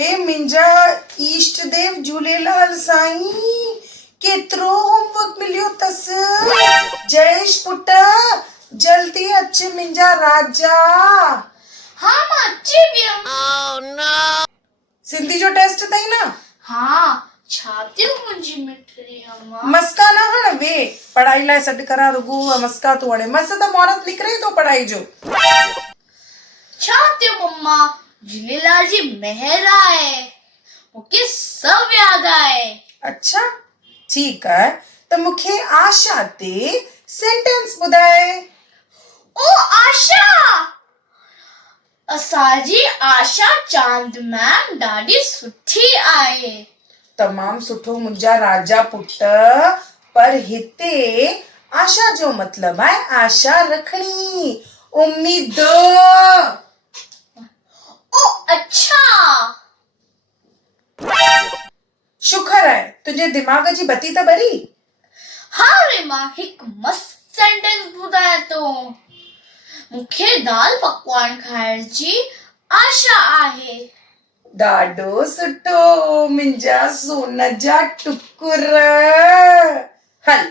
ए मुंहिंजा ईष्ट देव झूलेलाल साईं केतिरो होमवर्क मिलियो अथसि। जयेश पुट जल्दी अच मुंहिंजा राजा। हाँ मां अची वियमि। सिंधी जो टेस्ट अथई न? हाँ छा थियो मुंहिंजी मिठड़ी अम्मा? मस्का न हण वे पढ़ाई लाइ सॾु करां रुगो मस्का तूं हणे मस त मोहरत निकिरे थो पढ़ाई जो। छा थियो मम्मा? झूलेलाल जी महर आहे, मूंखे सभु यादि आहे। अच्छा ठीकु आहे त मूंखे आशा ते सेंटेंस ॿुधाए। ओ आशा, असांजी आशा चांद मैम ॾाढी सुठी आहे। तमामु सुठो मुंहिंजा राजा पुट, पर हिते आशा जो मतिलबु आहे आशा रखणी, उम्मीद। ओ अच्छा, शुक्र आहे तुंहिंजे दिमाग़ जी बत्ती त ॿरी। हाँ रे मां हिकु मस्त सेंटेंस ॿुधाए तो। मूंखे दाल पकवान खाइण जी आशा आहे। ॾाढो सुठो मुंहिंजा सोन जा टुकुर। हल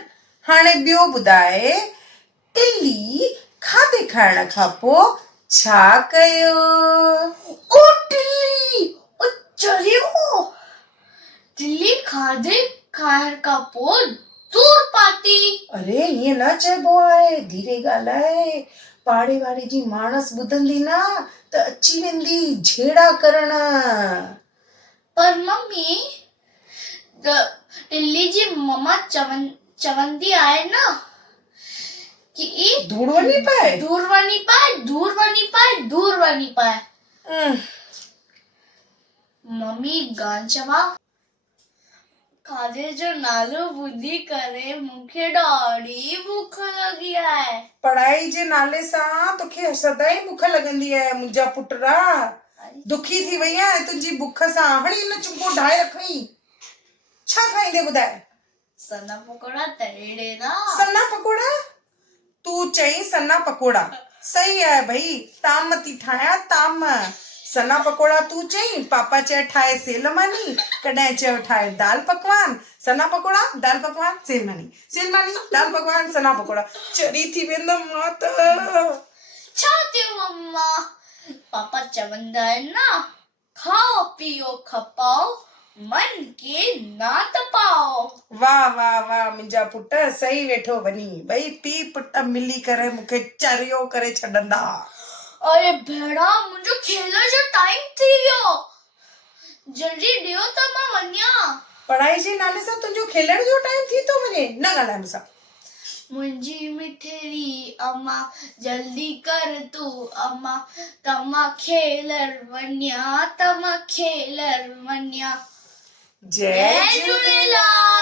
हाणे ॿियो ॿुधाए, टिली खाधे खाइण खां पोइ छा कयो? ओ टिल्ली, ओ चरियो। टिल्ली खाधे खाइण खां पोइ दूर पाती। अरे ईअं न चइबो आहे, धीरे ॻाल्हाए, पाड़े वारे जी माणस ॿुधंदी न त अची वेंदी झेड़ा करण। पर मम्मी टिल्ली जी मम्मा चवंदी आहे न कि दूर वञी पाए, दूर वञी पाए, दूर वञी पाए, दूर वञी पाए। मम्मी गान चवा, खाधे जो नालो ॿुधी करे मूंखे ॾाढी बुख लॻी आहे। पढ़ाई जे नाले सां तोखे सदाई बुख लॻंदी आहे मुंहिंजा पुटरा। दुखी थी वई आहे तुंहिंजी बुख सां, हाणे न चुपो ढाए रखई। छा खाईंदे ॿुधाए? सन्ना पकोड़ा तरे ना। सन्ना पकोड़ा? तू चई सन्ना पकोड़ा, सही आहे भई, ताम थी ठाहियां ताम। सन्ना पकोड़ा तू चई, पापा चए ठाहे सेल मानी, कॾहिं चयो ठाहे दाल पकवान। सन्ना पकोड़ा दाल पकवान सेल मानी, सेल मानी दाल पकवान सन्ना पकोड़ा। चरी थी वेंदम मां त। छा थियो मम्मा? पापा चवंदा आहिनि न, खाओ पियो खपाओ, मन के ना तपाओ। वाह वाह वाह मुंहिंजा पुट सही वेठो वञी, ॿई पीउ पुट मिली करे मूंखे चरियो करे छॾंदा। अरे भेड़ा मुंहिंजो खेल जो टाइम थी वियो, जल्दी ॾियो त मां वञा। पढ़ाई जे नाले सां तुंहिंजो खेलण जो टाइम थी थो वञे, न ॻाल्हाए मूंसां। मुंहिंजी मिठड़ी अम्मा जल्दी कर तू अम्मा, तमां खेलण वञा, तमां खेलण वञा। जय झूलेलाल।